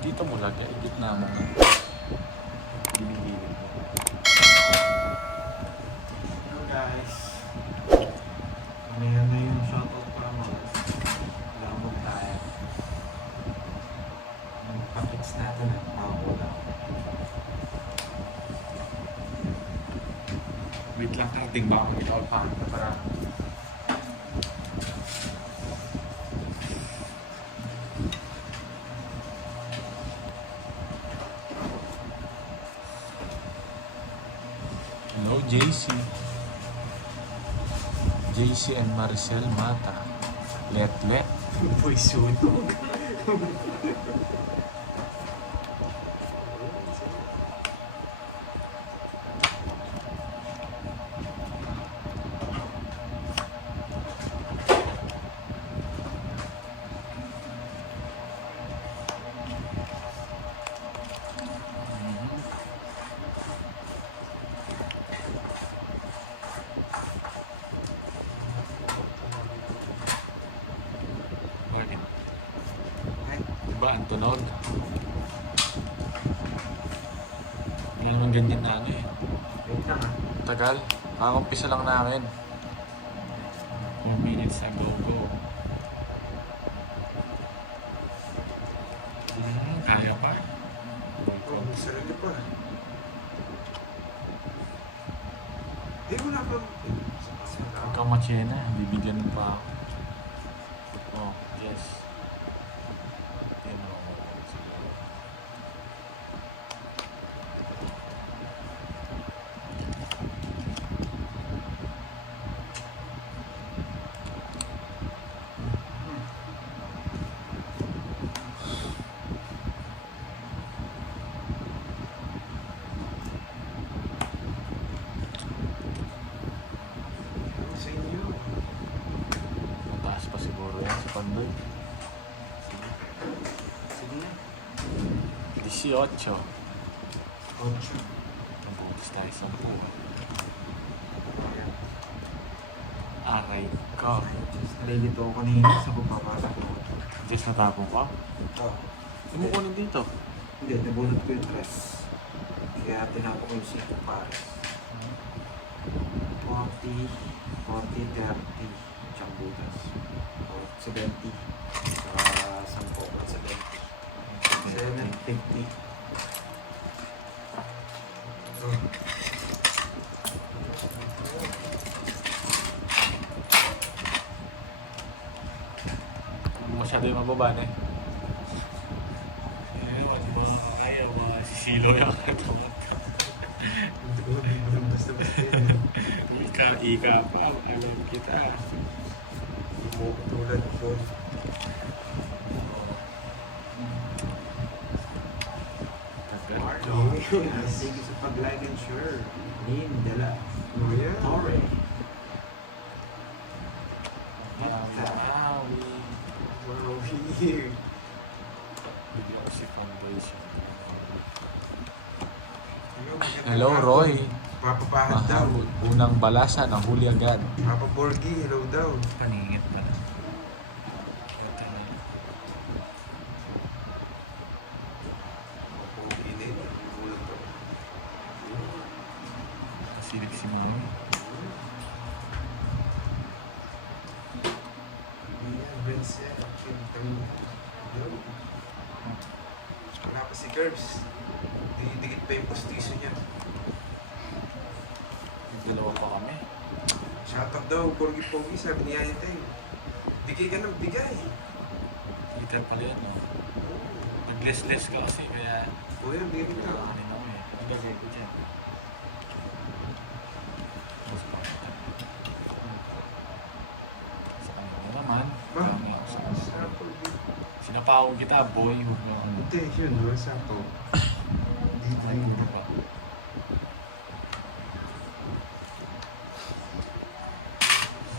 Dito mo lagi, gitna mo nga. Gilid-gilid mo. Hello guys. Ngayon na yung shoutout para mga lamog tayo. Ang pakits natin at makakula. Wait lang, karating ba ako ito? Para Hello, JC. JC and Maricel Mata. Let. boy sunog. Bakit? Diba, ang tunog? Wala naman ganyan na ano eh. Wait lang ah. Tagal. Kakakumpisa lang namin. 4 minutes ago. Kaya pa. Oh, sarili pa. Eh, wala pa. Huwag kang matsena. Bibigyan mo pa ako. Oh, yes. Yan o. Sa inyo. Mataas pa siguro yan sa Pandoy. Sige na. 18. Ocho. Nabutis tayo 10. Aray ka. Nalilito ako kanina sa bubabala ko. Diyos natapong ka? Oh. Hindi mo kunin dito. Hindi, nabunod ko yung dress. Kaya tinapon ko yung siko pares. 40, 30, tsang butas. O, 70. Saka 10 ko, 70. 750. Oh. Masyado yung mababa na eh. Eh, wag mo kaya mga sisilo yung ito. Basta-basta yun. Ika pa, alam kita. Hindi mo katulad ko. Tagal. Thank you sa pag-like and share. Nin, dala. Torre. Wow, here. Bigla ko si Foundation. Hello, Roy. Papapahad daw. Unang balasa, nahuli agad. Papa Borgie, hello daw. Paningit na lang. Init. Ulan daw. Kasilip si Mami. Ayan, Vincent. Wala pa si Curbs. Dikit pa yung postiso niya. Dalawa pa kami. Shoutout daw, Borgie Pogi, sabi ni Yaya Tay. Bigay ka ng bigay. Liter pala yan, no? Nag-less-less ka kasi, kaya... O yan, bigay ka. Ano naman eh. Ang gagawin ko dyan. Mas pa. Sa kanila naman. Ba? Kami ako sa Sample. sinapawag kita, boy. Huwag mo ano. Hindi, yun, no? Sample. Dito Ay, yun. ano pa.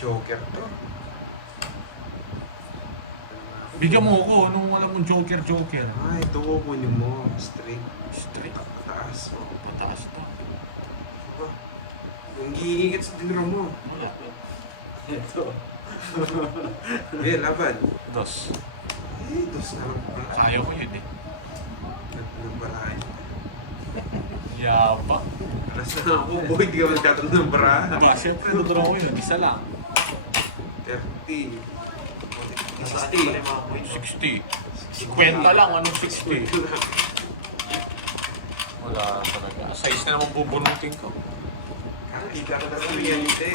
Joker to. Bigyan mo ako, anong wala mong joker? Ah, ito ko kunin mo. Straight. Straight. Pataas. O. Pataas to. Diba? Yung giingit sa dinero mo. Wala. Ito. Eh, laban. Dos. Eh, dos na lang pala. Kaya ko yun eh. Ng barahan. Yaba. Alas na ako, boy. Hindi ka magkatalo ng barahan. Ba, siyempre, nadraw ko yun. Isa lang. 30. Nasaan pala yung mga point? 60. Kwenta lang, anong 60? Wala talaga. Size na naman bubunutin ko. Hindi ka na realite.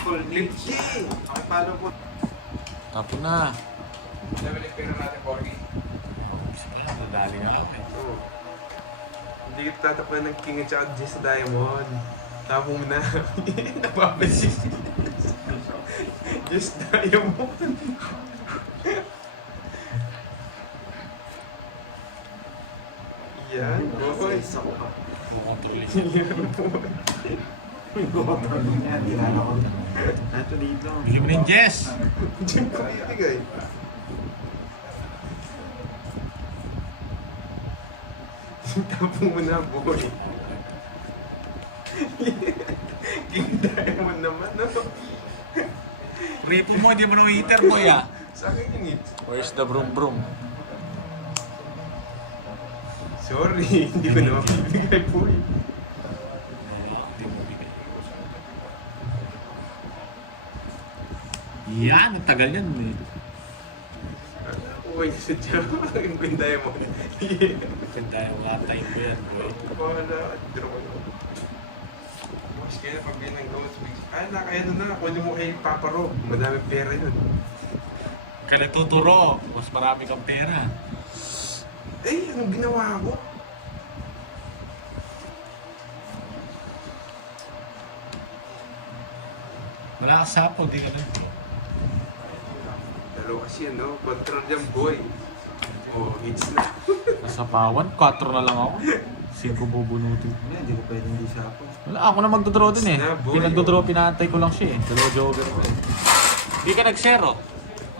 Full clip siya eh. Pakipalo po. Tapo na. Level yung pera natin, Borgie. Nadali na lang eh. Oo. Hindi kita tatakpan ng King at saka Jess sa Diamond. Tapo mo na. Napapasis. Jess Diamond. Yan, boy. Isa ko pa. Kukontrol Gotong niya, dinala ko. Nato dito. Bili mo rin, Jess! Diyan ko ibigay. Tapo mo na, boy. King Diamond naman, no? Ripo mo, hindi mo nang heater, boy ah. Sa akin yung it. Where's the broom broom? Sorry, hindi ko na mapibigay, boy. Hindi mo bigay. Yan, ang tagal yan eh. Uy, sadya. Yung King Diamond. Ganda yung mga time ko yan, boy. Wala, draw ko. Mas kaya pag ng gold mix. Ay, nakaya na. Kunin mo kay Papa Rob. Madami pera yun. Ka nagtuturo, mas marami kang pera. Eh, anong ginawa ko? Wala ka sapo, di ka lang. Dalawa kasi yan, no? Control dyan, boy. Oh, hits na. Nasa pawan, 4 na lang ako. 5 bubunutin. Hindi ko pwedeng di siya ako. Wala, ako na magdodraw din eh. Snap, boy. Hindi nagdodraw, pinatay ko lang siya eh. Dalawa jogger ko eh. Hindi ka nag-zero.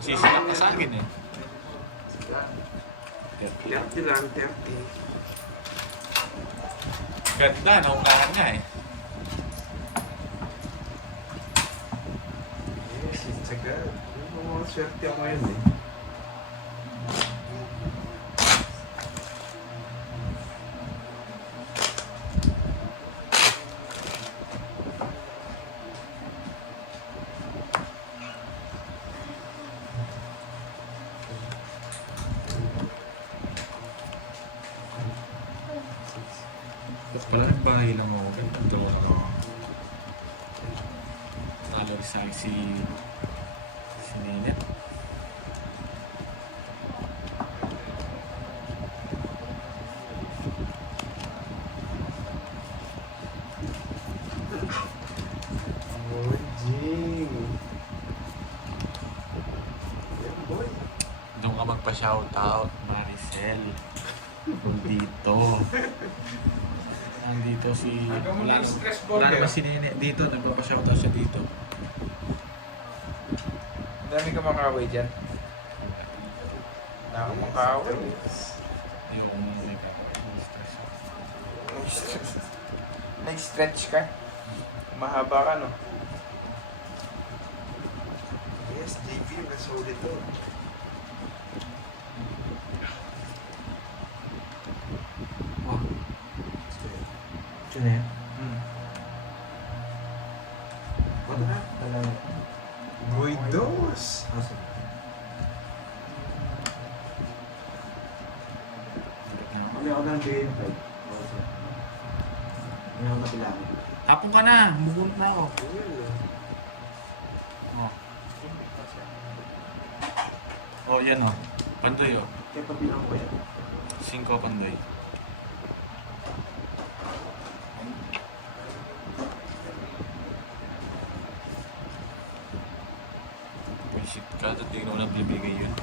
Masisikat ka sa akin eh. 30 lang, 30. Ganda, naungahan nga eh. Yes, it's a god. Mga swerte ako ngayon eh. Ba't pala nagbahay lang ako? Ganito ako. Talo rin sa akin si Ninet. Boy, Jing. Yan, boy. Doon ka magpa-shoutout, Maricel. Dito. Nandito si... Wala naman si Nene. Dito, nagpapa-shoutout siya dito. Dami ka makaway dyan. Dami ka makaway. Yung Nag-stretch ka. Mahaba ka, no? Yes, JP, nasulit to. Ito na yan. Ano na? Dalawa. Boy, dos. Asa? Hindi ako nang bigay ng 5. Asa? Hindi ako napilangin. Tapong ka na. Mubulot na ako. Oh. Oh, yan oh. Pandoy oh. Kaya pabilang ko yan. 5 pandoy. Visit ka, at di ko na bibigay yun.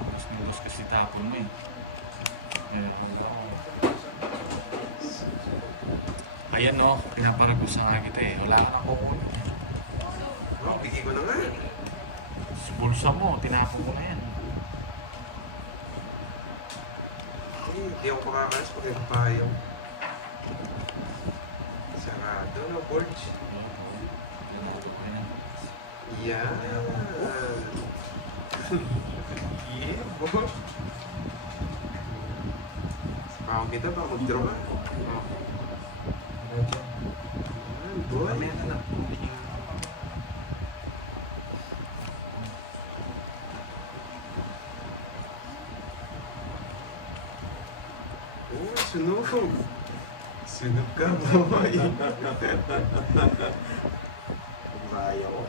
Mas nilos kasi tapon mo eh. Ayan no, pinaparapos na nga kita eh. Wala ka na kukunin. Oh, bigay ko na nga. Sa bulsa mo, tinapon ko na yan. Hindi ako makakalas pag nagpapayaw. Sarado, no, Borge? Yeah. Yeah, boy. Ako kita ba? Mag-draw ka. Boy. Mamaya na lang. Oh, sunog. Sunog ka, boy. Kaya ko.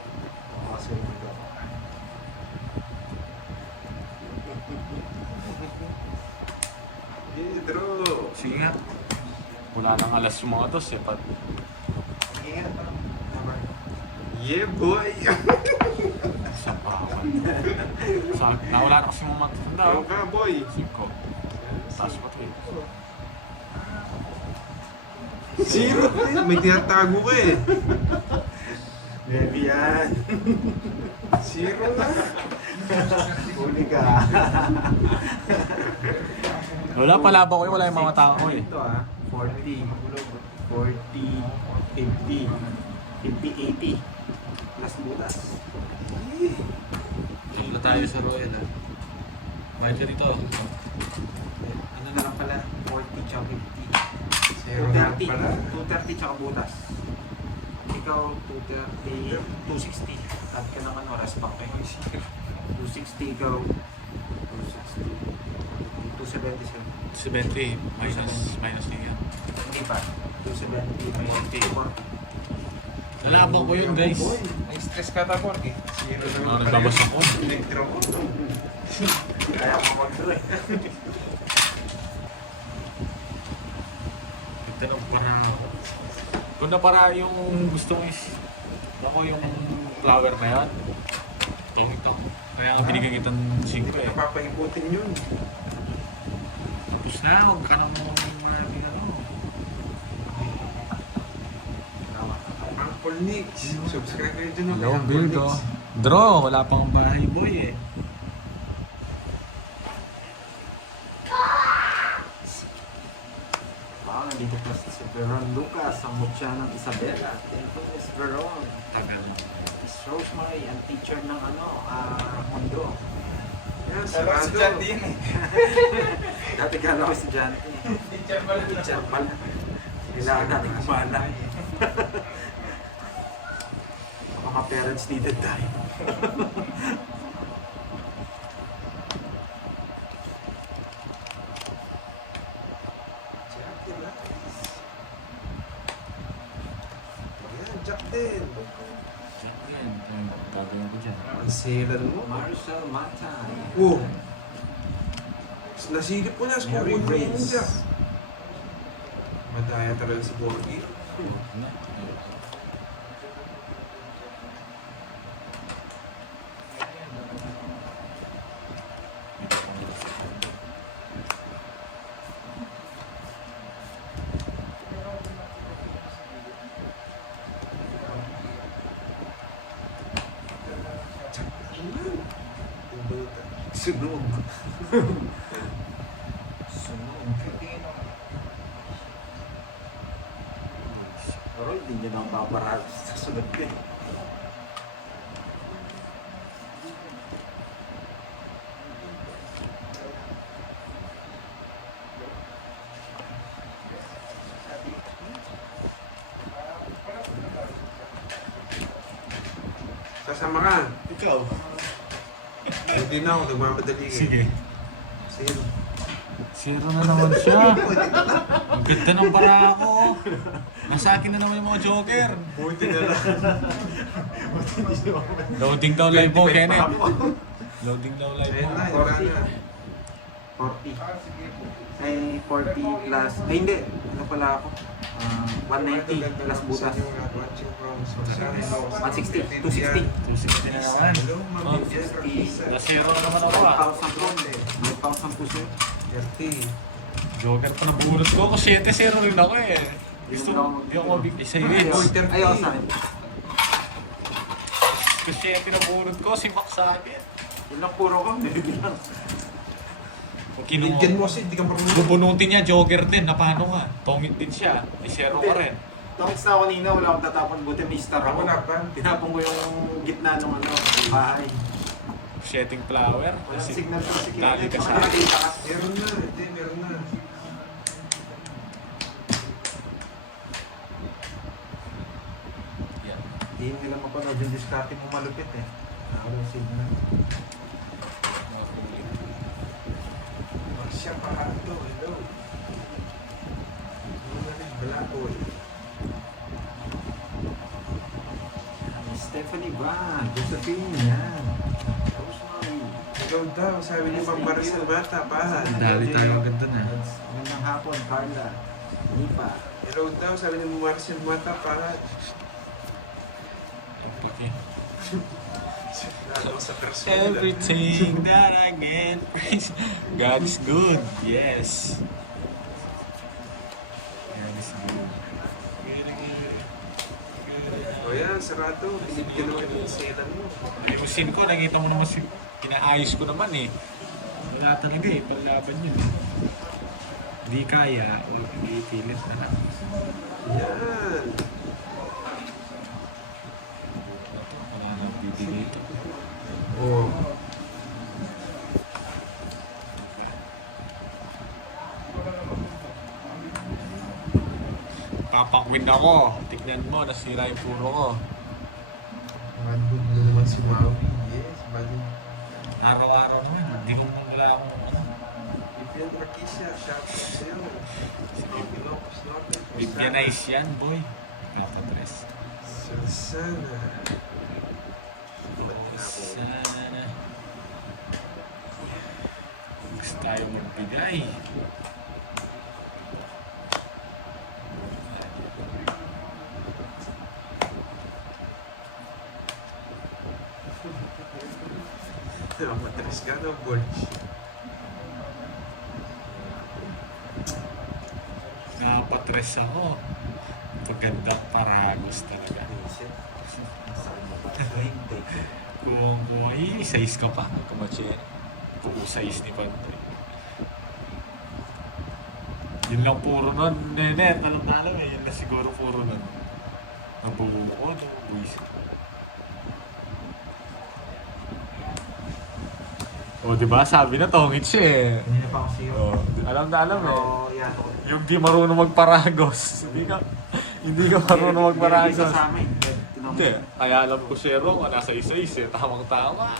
Makasunod ako. Yeah, draw. Sige nga. Wala nang alas yung mga tos eh. Ingat pa lang. Yeah, boy. Sa pawan. Nawala na kasi mga matanda. Draw ka, boy. Singko. Taas pa ito eh. Zero. May tinatago ka eh. Baby yan. Zero na. Huli ka. Wala palaba ko eh. Wala yung mga tao ko eh. Ito 40. 40. 50. 50, 80. Plus butas. Wala tayo sa Royal ah. Mahal ka dito. Ano na lang pala? 40 tsaka 50. Zero na 230. pala. 230 tsaka butas. Ikaw 230. 260. At ka naman oras pa kayo. 260 ikaw. 260. 277. 70. Minus niya yan. Hindi pa. 270. 40. Nalaban ko yun guys. May stress ka tapos eh. Zero na Mga pala. nagbabasa ko. Nag-draw ko. Kaya mo mag-draw eh. Ito na para... Kung na para yung gusto ko is... Ako yung flower na yan. Ito. Kaya nga binigyan kitang 5 eh. Napapaikutin yun. Tapos na, huwag ka nang mga ano. Uncle Nick. Subscribe kayo dyan. Hello, Uncle Bildo. Nick. Draw, wala pang bahay boy eh. Wow, nandito pa si Veron Lucas, ang mutya ng Isabela. Thank you, Miss Veron. Tagal. Miss Rosemary, ang teacher ng Mundo. Yan, Alam si sarado. John din eh. Dati kala ko si John. Teacher pala dito. Teacher pala. Kailangan natin kumala. Mga parents needed tayo. Jack din, guys. Yan, Jack din. Gagawin ko dyan. Ang silan mo. Marshall Mata. Oh. Nasilip ko na. Mary Kukunin mo yung Grace. Jack. Madaya talaga si Borgie. Sunog. Sunog. Pero hindi niya nang paparalo sa sunod din. Sasama ka. Ikaw. Hindi na ako. Nagmamadali ka. Sige. Sige. Zero na naman siya. Ang ganda ng para ako. Nasa akin na naman yung mga joker. Buti na lang. Loading daw live mo, Kenneth. Loading daw live Ayun mo. na, wala na. 40. Ay, 40 plus... Ay, hindi. Ano pala ako? 190 plus butas. 160. 260. 260 na naman. Hello, Ma'am Jess. Na zero na naman ako ah. 5,000 po. 5,000 po sir. 30. Joker pa na bunot ko. Ako 7-0 rin ako eh. Gusto mo, di ako mabigay sa iyo eh. Ayaw sa akin. Kasi 7 na bunot ko, si Max sa akin. Yun lang puro ko. Bibigyan. Binigyan mo kasi, hindi ka marunong. Bubunutin niya, Joker din. Na paano nga? Tongit din siya. May zero ka rin. Tongits na ako kanina, wala akong tatapon. Buti may star Ako ako. na pa. Tinapon ko yung gitna ng bahay. Setting flower. Walang Kasi signal sa dali ka sa Makikita ka. Meron na, hindi, meron na. Hindi nila mapanood yung diskarte mo malupit eh. Nakarosin na. Mga kulit. Siya pa ito, hello. Ano na rin, balakoy. Stephanie Van, Josephine, yan. Rosemary. Ikaw daw, sabi ni Ma'am Maricel Mata, pa. Dali tayo agad dun ah. Magandang hapon, Carla. Nipa. Hello daw, sabi ni Ma'am Maricel Mata, pa. Okay. Lalo sa personal. Everything that I get, God is good. Yes. God is good. O yan, sarado. Binibigyan naman yung sedan mo. Ayusin ko, nakita mo naman inaayos ko naman eh. Wala talaga eh, paglaban yun eh. Hindi kaya, hindi pilit na lang. Yan. Wala nang bibigay ito. Oh. Papakwin ako. Tignan mo, nasira yung puro ko. Madbog na naman si Maui. Yes, bali. Araw-araw naman, hindi ko naman wala akong ano. Vivian Marquisia, shout out sa'yo. Ilocos Norte. Bibianize yan, boy. Papatres. Susana. Sana. Gusto tayo magbigay. Matalis ka na, Borge. Napatres ako. Pagandang paragos talaga. Saan mo ba? 20. Kung i-size ka pa, kumatse. Kung size ni Pantoy. Yun lang puro nun. Nene, alam eh. Yun na siguro puro nun. Nabuo ko, nabubuisit. O, diba? Sabi na tongit siya eh. Hindi na pa ako siyo. O, alam na alam eh. Pero yan ako. Yung di marunong magparagos. Hindi ka marunong magparagos. Sa amin. Hindi. Kaya alam ko siya ro, nasa isa-isa eh. Tamang-tama.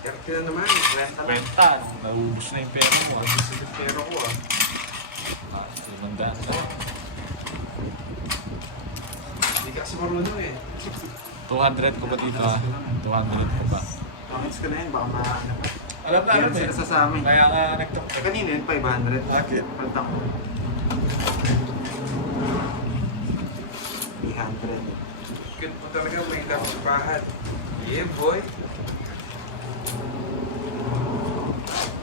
Karte na naman. Renta lang. Kwenta. Naubos na yung pera mo. Sige, pero ko ah. Ah, 500 na. Hindi ka kasi marunong eh. 200 ko ba dito ah? 200 ko ba? Comments ko na yun, baka maano ka. Alam na alam Meron eh. sila sa amin. Kaya nga nagtok. Kanina yun, 500. Bakit? Pagtak ko. 300. Good po talaga may love sa bahan. Yeah, boy.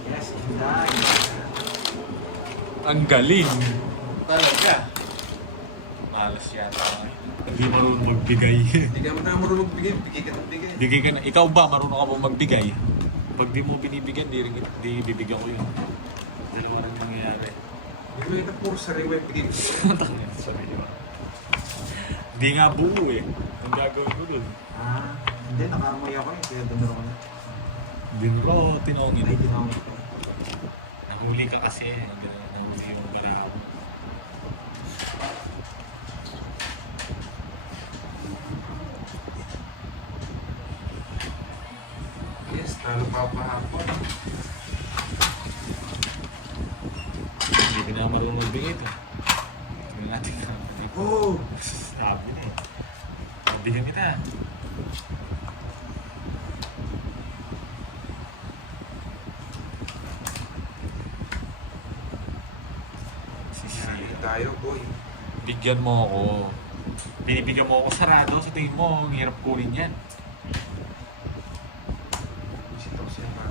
Yes, inday. Ang galing. Talaga. Malas yata. Hindi marunong magbigay. Hindi ka na marunong bigay. Bigay ka ng bigay. Bigay ka na. Ikaw ba, marunong ka ba magbigay? Pag di mo binibigyan, di bibigyan ko yun. Dalawa rin nangyayari. Hindi mo yung puro sariwa yung bigay. Sorry, di ba? Di nga buo eh. Ang gagawin ko dun. Ah, hindi, nakaamoy ako eh. Kaya doon ako na. Din ko, tinongin. Ay, tinawag ko. Nahuli ka kasi. Nahuli yung barako. Yes, talo pa hapon. Hindi ka na marunong magbigay ito. Tingnan natin ka. Oh! Sabi na eh. Bigyan kita. Hindi tayo, boy. Bigyan mo ako. Binibigyan mo ako sarado. Sa tingin mo, ang hirap kunin yan. Sitaw siya pa.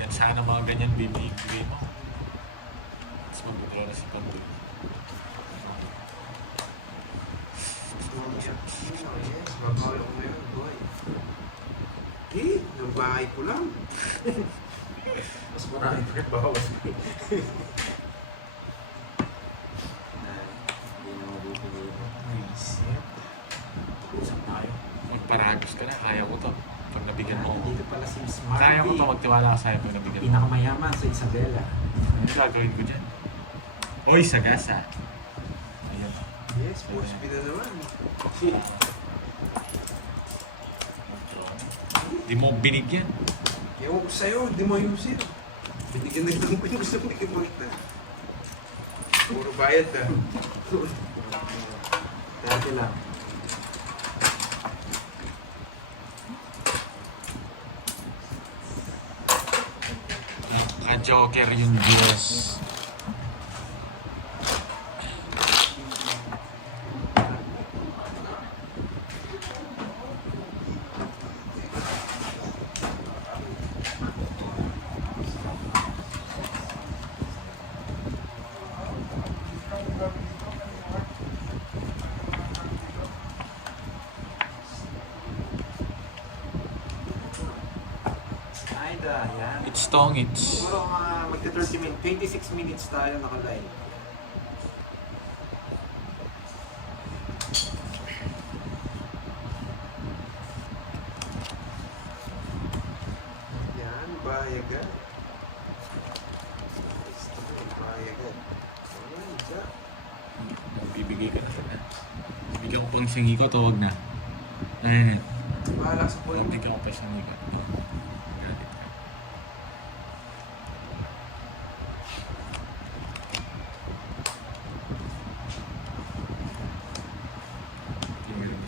Yan sana mga ganyan bibigay mo. Tapos magbubulo na si Pandoy. Yes, babawi ako na yun, boy. Eh, ng bahay ko lang. Mas marami pa yung bawas ko. Hindi na mabibigay ko. Isip. Usap tayo. Magparagos ka na. Kaya ko to. Pag nabigyan mo ako. Dito pala si Smarty. Kaya ko to. Magtiwala ka sa'yo pag nabigyan mo. Pinakamayaman sa Isabela. Ano gagawin ko dyan? Oy, sagasa. Ayan. Yes, boss, pina naman. Di mo binigyan. Ewan ko sa'yo, di mo ayusin. Binigyan na lang ko yung gusto mo ikipagta. Puro bayad ka. Dati lang. Ka-joker yung Diyos. Ay, yan. It's tongits. Siguro magta-30 minutes, 26 minutes tayo nakalive. Yan, bayagan. Bayagan. Ay, isa. Bibigay ka na. Bigyan ko pang singi ko, tawag na. Ayan. Bahala sa point. Bigyan ko pa singi ko. Galit ka.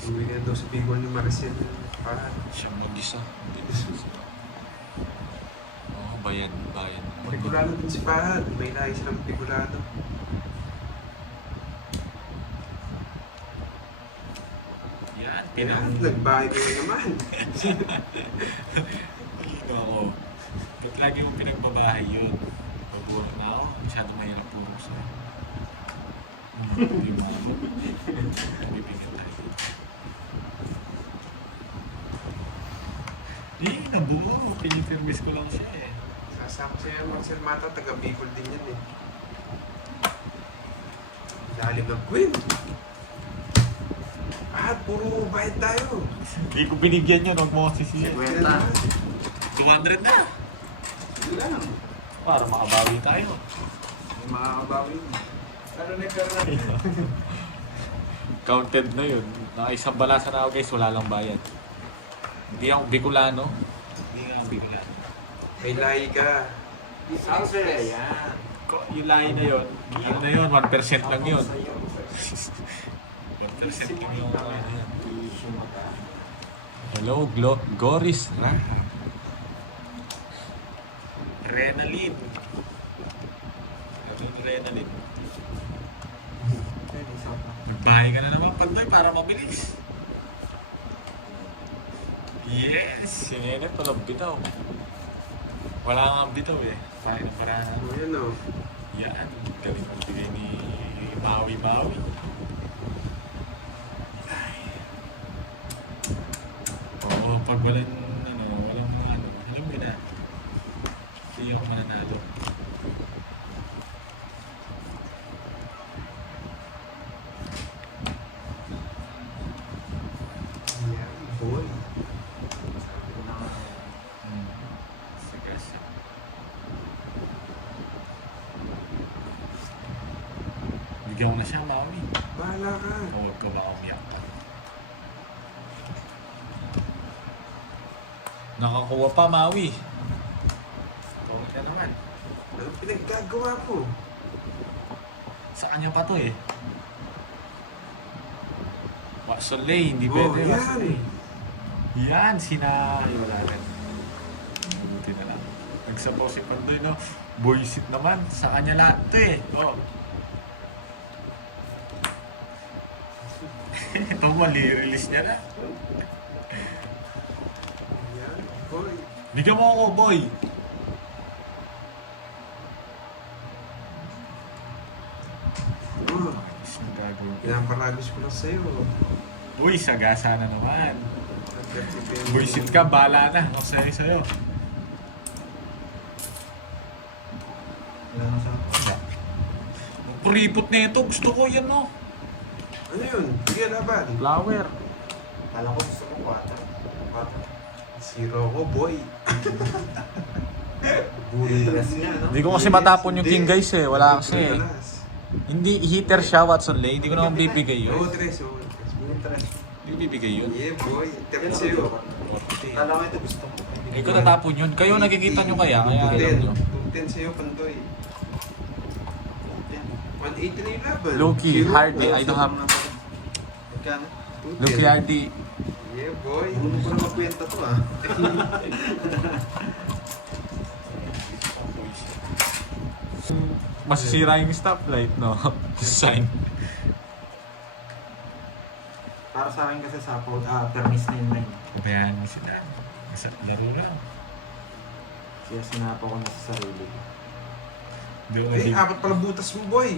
Bumigyan daw sa bigol ni Maricel. Para. Siya mag-isa. Oo, bayan. Pigulado din si Pahad. May lahi silang pigulado. Yan, Yan, nagbahay ko na naman. Ino ako. Ba't lagi mong pinagbabahay yun? Pagbuha na ako, masyado mahirap puro sa'yo. Hindi mo ako. Bibigyan tayo. Nabuo. Pinipirmis ko lang siya eh. Sasama siya Marcel Mata, taga Bicol din yan eh. Lalim ng Queen. Puro bayad tayo. Hindi ko binigyan yun, huwag mo kasi siya. 50. 200 na. Sige lang. Para makabawi tayo. May makakabawi. Ano na yung Counted na yun. Nakaisang balasa na ako guys, wala lang bayad. Hindi ako Bicolano. Hindi nga ako Bicolano. May lahi ka. Salve, yan. Yung lahi na yun, ano na yun, 1% lang yun. 1% lang yung lahi na yun. Hello, Goris Raha. Renalyn. Ano yung Renalyn? Magbahay ka na naman, Pandoy, para mabilis. Yes! Si Nene pala bitaw. Wala nga bitaw eh. Tayo na paraan. O yan o. Yan. Galing magbigay ni Bawi. Oo, pag walang mga alam mo na. Hindi ako mananalo. Yan, boy. Sagasa. Bigyan ko na siya, Mami. Bahala ka. Huwag ka baka umiyak ka. Nakakuha pa, Maui. Tawag ka naman. Ano pinaggagawa ko? Sa kanya pa to eh. Wasolay, hindi Oh, pwede. yan. Wasolay. Yan, Ay, wala rin. Buti na lang. Nagsapaw si Pandoy, no? Boysit naman. Sa kanya lahat to eh. Oh. Ito, mali-release niya na. Yan, boy. Bigyan mo ako, boy. Oh, Isang gagawin ko. pinaparagos ko lang sa'yo. Uy, sagasa na naman. Nagkatipin. Boysit ka, bala na. Ako sa'yo. Wala na sa Ang kuripot na ito. Gusto ko yan, no? Ano yun? Sige, laban. Flower. Kala ko gusto ko 4. Zero ko, boy. Bully dress niya, no? Hindi ko kasi matapon yung king guys eh. Wala kasi eh. Madalas. Hindi, hitter siya, Watson Lay. Hindi ko naman bibigay Oo, yun. tres. Oo, tres. Bully dress. Hindi ko bibigay yun. Yeah, boy. Tepit sa'yo. Kala ko ito gusto ko. Hindi ko natapon yun. Kayo nakikita nyo kaya alam nyo. 210 sa'yo, Pandoy. 180 na yung laban. Loki, Zero. Hardy, I don't have... Magkano? 210. Loki, Hardy. Yeah, boy. Hindi ko na magkwenta to ah. Masisira yung stoplight, no? Sign. Para sa akin kasi sa permis na yun na yun. Pabayaan mo sila. Nasa laro lang. Kaya sinapa ko na sa sarili. Hindi ko Eh, naging... apat pala butas mo, boy.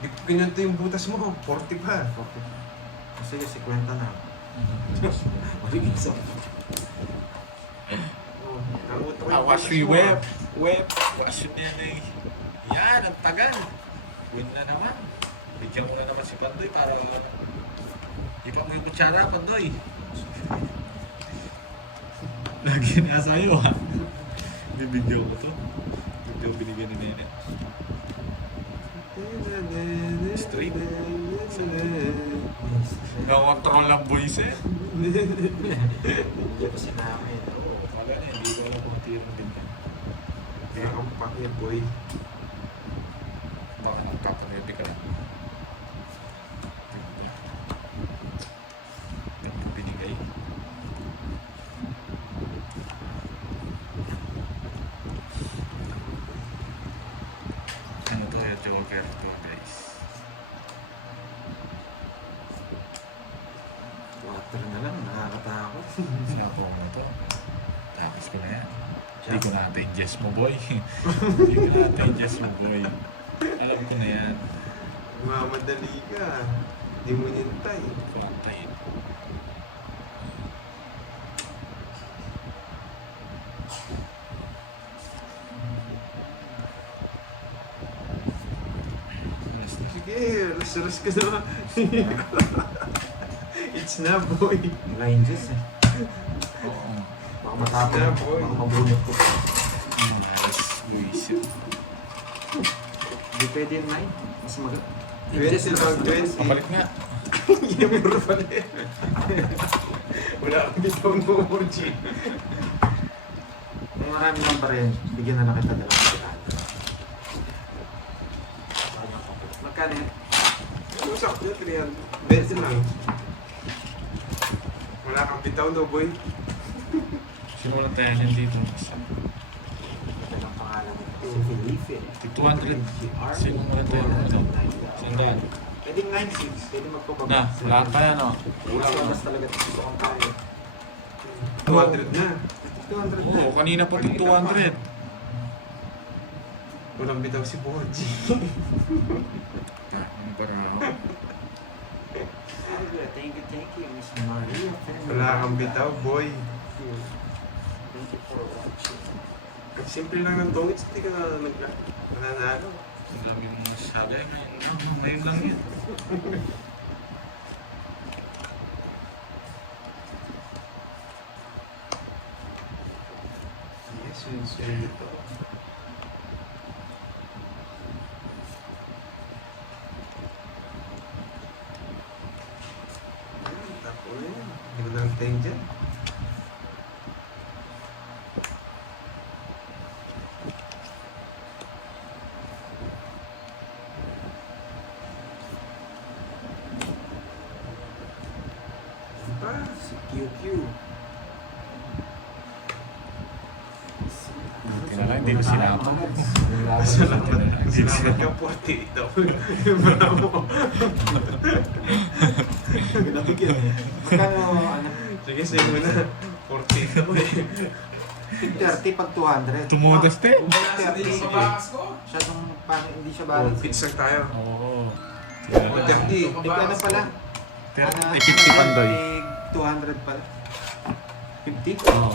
Di ko kinunto yung butas mo. 40 pa. Kasi yung 50 na. Maliging sa... Oh, nanguto ko Ah, yung wash butas me mo, web. Web. Wash yun yan eh. Yan, ang tagal. Win na naman. Bigyan mo na naman si Pandoy para... Ipa mo yung kutsara, Pandoy. Lagi na sa'yo ha. May video ko to. Video binigyan ni Nene. Straight. Nakontrol lang boys eh. Hindi ko sinama yun. Wala na, hindi ko alam kung tiro din ka. Kaya ang pake, boy. Baka nagkapanepi ka lang. Binigay. Ano to yung Joker to guys? Water na lang, nakakatakot. Sapo mo to. Tapos ko na yan. Hindi ko na ingest mo boy. Hindi ko na ingest mo boy. Alam ko na yan. Mamadali ka. Hindi mo nintay. Pantay. Alas na. Sige, ras-ras ka na. It's na, boy. Line juice eh. Oo. Baka matapon. Yeah, boy. Baka mabunot ko. Alas, Luis yun. Hindi pwede yung 9. Mas mag... 20 lang, 20. Pabalik nga. Yamuro pala eh. Wala kang bitaw no more, G. Kung marami lang pa rin, bigyan na lang kita dalawang kita. Magkano yun? Usap niya, 300. 20 lang. Wala kang bitaw no, boy. Sino walang talent dito? Ito lang pangalan mo. Si Felipe. 200. Sino walang talent? Sandaan. Pwede 9-6. Pwede magpapabot. Na, wala pa yan o. Kasi oras talaga gusto kong kaya. 200 na. 200 na. Oo, kanina pa yung 200. Walang bitaw si Boji. Ano para ako? Thank you, Miss Maria. Wala kang bitaw, boy. Thank you for watching. Ang simple lang ng tongits, hindi ka na nananalo. Ang dami mong masasabi. Ngayon lang yan. Yes, yun ito. Tapo na yan. Hindi ko lang tayo dyan. Diba? Si QQ. Hindi na sinapa. Salamat. Hindi na Salamat sinapa. ka, 48 daw. Bravo. Ginabigyan eh. Magkano, ano? Sige, sige mo na. 48 daw eh. 30 pag 200. Tumudas te. Nasa din sa bakas ko. Siya parang hindi siya Oh, balance. pizza tayo. Oo. Oh, 30. Ano pala? 50 Pandoy. 200 pala. 50? Oo.